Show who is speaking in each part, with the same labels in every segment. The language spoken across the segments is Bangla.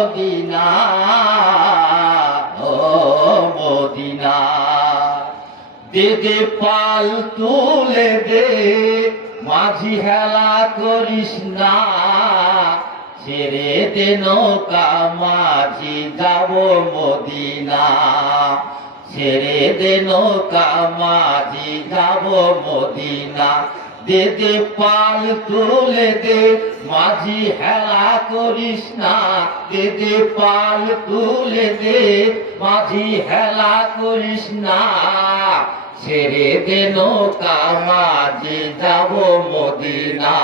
Speaker 1: Medina Medina. পাল তুলে দে, মাঝি হেলা করিস না। ছেড়ে দে নৌকা, মাঝি যাব মদিনা। ছেড়ে দে নৌকা, মাঝি যাব মদিনা। দে দে পাল তুলে দে, মাঝি হেলা করিস না। দে দে পাল তুলে দে, মাঝি হেলা করিস না। ছেড়ে দে নৌকা, মাঝি যাব মদিনা।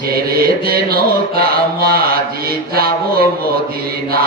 Speaker 1: ছেড়ে দে নৌকা, মাঝি যাব মদিনা।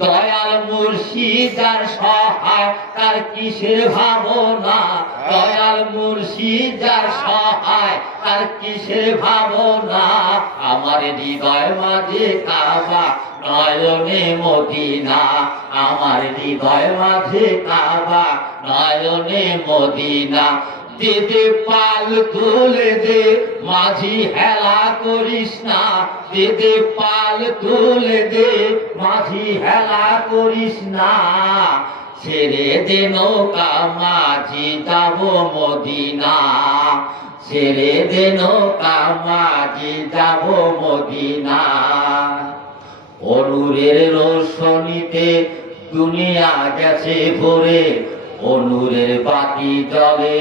Speaker 1: দয়াল মুর্শিদার সহায়, তার কিসের ভাবনা? দয়াল মুর্শিদার সহায়, তার কিসের ভাবনা? আমার হৃদয় মাঝে কাবা, নয়নে মদিনা। আমার হৃদয় মাঝে কাবা, নয়নে মদিনা। দে দে পাল তুলে দে, মাঝি হেলা করিস না। দে দে পাল তুলে দে, মাঝি হেলা করিস না। ছেড়ে দে নৌকা, মাঝি যাব মদিনা। ছেড়ে দে নৌকা, মাঝি যাব মদিনা। অনুরের রোশনীতে দুনিয়া গেছে ভরে অনুরের বাতি জলে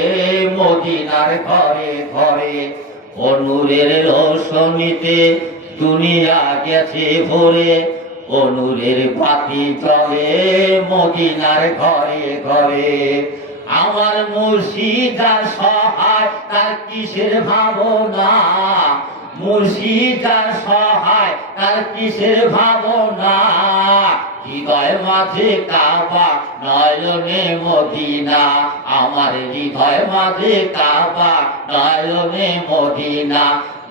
Speaker 1: মদিনার ঘরে ঘরে। অনুরের রোশনীতে দুনিয়া গেছে ভরে। অনুরের বাতি জলে মদিনার ঘরে ঘরে। আমার মুর্শিদার সহায়, তার কিসের ভাবনা? মুর্শিদার সহায় তার কিসের ভাবনা? হৃদয় মাঝে কাবা, নয়নে মদিনা। আমার হৃদয় মাঝে কাবা, নয়নে মদিনা।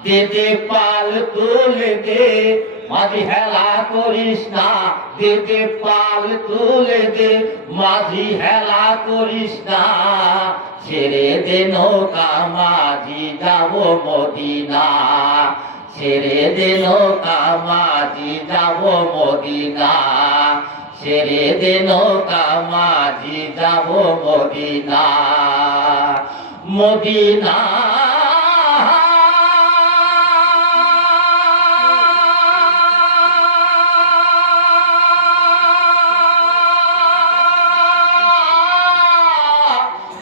Speaker 1: দে দে পাল তুলে দে, মাঝি হেলা করিস না। দে দে পাল তুলে দে, মাঝি হেলা করিস না। ছেড়ে দে নৌকা, মাঝি যাব মদিনা। ছেড়ে দিল কামাজি যাব মদিনা। ছেড়ে দিল কামাজি যাব Medina. Medina.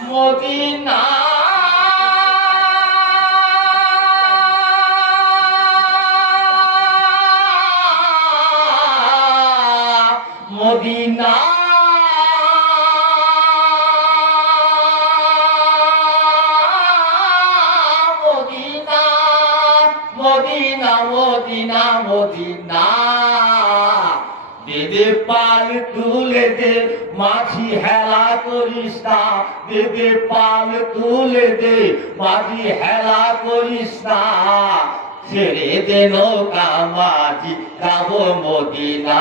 Speaker 1: Medina. Medina. Medina Medina Medina Medina. দেদে পাল তুলে দে, মাঝি হেলা করিস না। দেদে পাল তুলে দে, মাঝি হেলা করিস না। ছেড়ে দে নৌকা মাঝি, যাব মদিনা।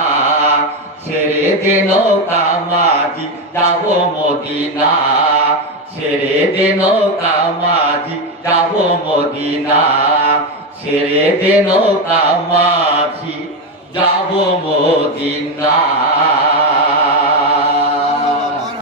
Speaker 1: ছেড়ে দেন কামাজি, যাব মদিনা। ছেড়ে দেন কামাজি, যাব মদিনা। ছেড়ে দেন কামাজি, যাব মদিনা।